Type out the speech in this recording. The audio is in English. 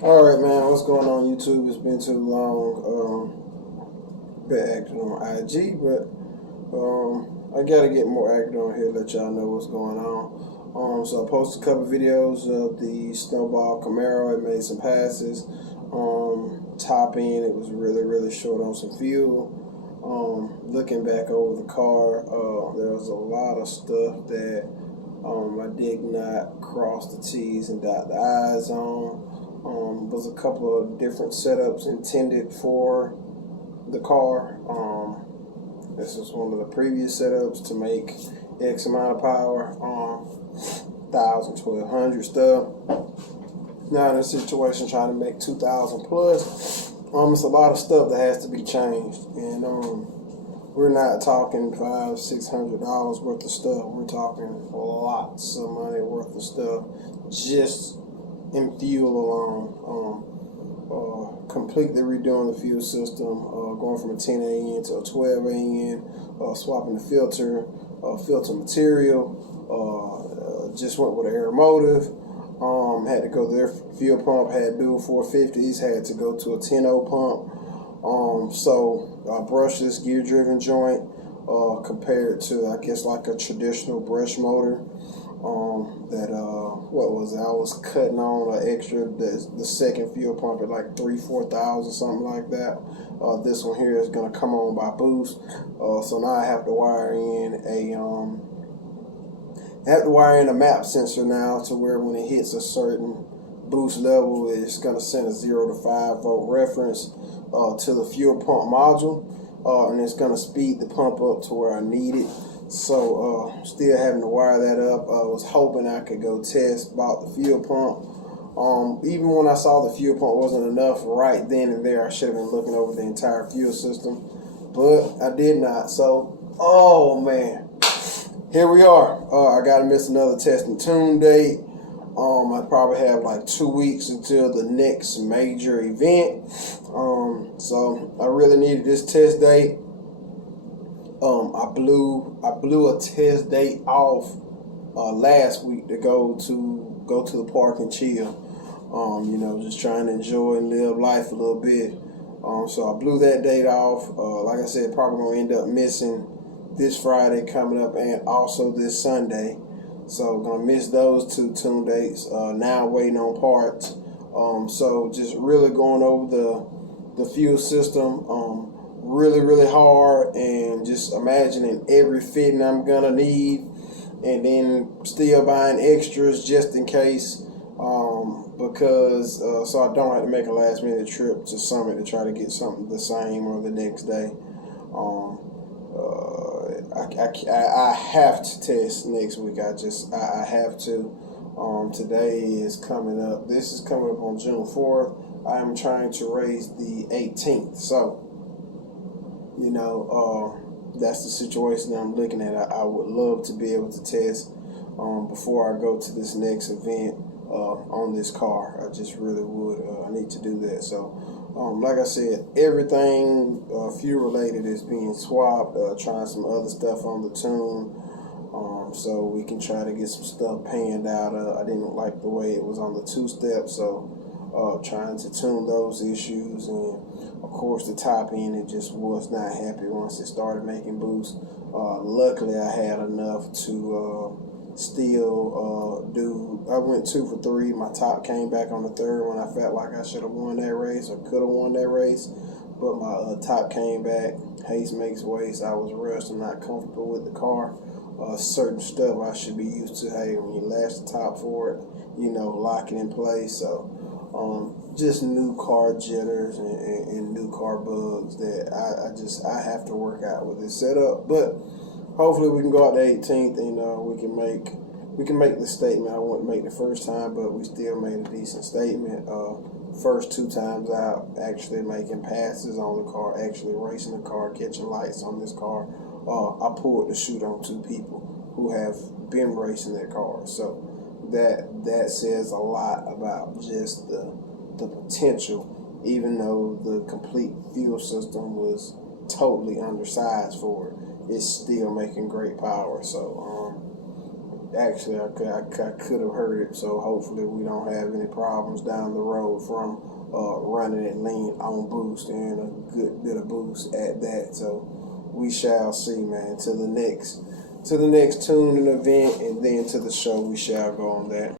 Alright, man, what's going on YouTube? It's been too long. Been active on IG, but I gotta get more active on here, let y'all know what's going on. So I posted a couple videos of the Snowball Camaro. It made some passes. Top end, it was really short on some fuel. Looking back over the car, there was a lot of stuff that I did not cross the T's and dot the I's on. Was a couple of different setups intended for the car. This was one of the previous setups to make X amount of power, 1,000, 1,200 stuff. Now in this situation, trying to make 2,000 plus, it's a lot of stuff that has to be changed, and we're not talking $500-600 worth of stuff. We're talking lots of money worth of stuff just in fuel alone. Completely redoing the fuel system, going from a 10 AN to a 12 AN, swapping the filter material, just went with an Aeromotive. Had to go to their fuel pump, had dual 450s, had to go to a 10-0 pump. So brushless gear driven joint, compared to, I guess, like a traditional brush motor. What was it? I was cutting on an extra, the second fuel pump at like 3,000-4,000, something like that. This one here is gonna come on by Boost. So now I have to wire in a map sensor now, to where when it hits a certain boost level, it's gonna send a 0 to 5 volt reference to the fuel pump module, and it's gonna speed the pump up to where I need it. So still having to wire that up. I was hoping I could go test about the fuel pump. Even when I saw the fuel pump wasn't enough right then and there, I should have been looking over the entire fuel system, but I did not. So, oh man, here we are. I gotta miss another test and tune date. I probably have like 2 weeks until the next major event. So I really needed this test date. I blew a test date off last week to go to the park and chill. Just trying to enjoy and live life a little bit. So I blew that date off. Like I said, probably gonna end up missing this Friday coming up and also this Sunday. So gonna miss those 2 tune dates. Now waiting on parts. So just really going over the fuel system. Really hard, and just imagining every fitting I'm gonna need, and then still buying extras just in case, because so I don't have to make a last minute trip to Summit to try to get something the same or the next day. I have to test next week. I have to. Today is coming up. This is coming up on June 4th. I am trying to raise the 18th. So, that's the situation that I'm looking at. I would love to be able to test before I go to this next event on this car. I just really would. I need to do that. So, like I said, everything fuel related is being swapped. Trying some other stuff on the tune, so we can try to get some stuff panned out. I didn't like the way it was on the 2-step, so trying to tune those issues. And of course the top end, it just was not happy once it started making boost. Luckily I had enough to still do. I went 2 for 3. My top came back on the third when I felt like I should have won that race or could have won that race, but my top came back. Haste makes waste. I was rushed and not comfortable with the car. Certain stuff I should be used to. Hey, when you lash the top for it, lock it in place. So just new car jitters and new car bugs that I have to work out with this setup. But hopefully we can go out the 18th, and we can make the statement I want to make the first time, but we still made a decent statement. First 2 times out, actually making passes on the car, actually racing the car, catching lights on this car. I pulled the chute on 2 people who have been racing their cars. So that says a lot about just the potential, even though the complete fuel system was totally undersized for it. It's still making great power. So Actually, I could have heard it, so hopefully we don't have any problems down the road from running it lean on boost and a good bit of boost at that. So we shall see, man. To the next tuning event, and then to the show, we shall go on that.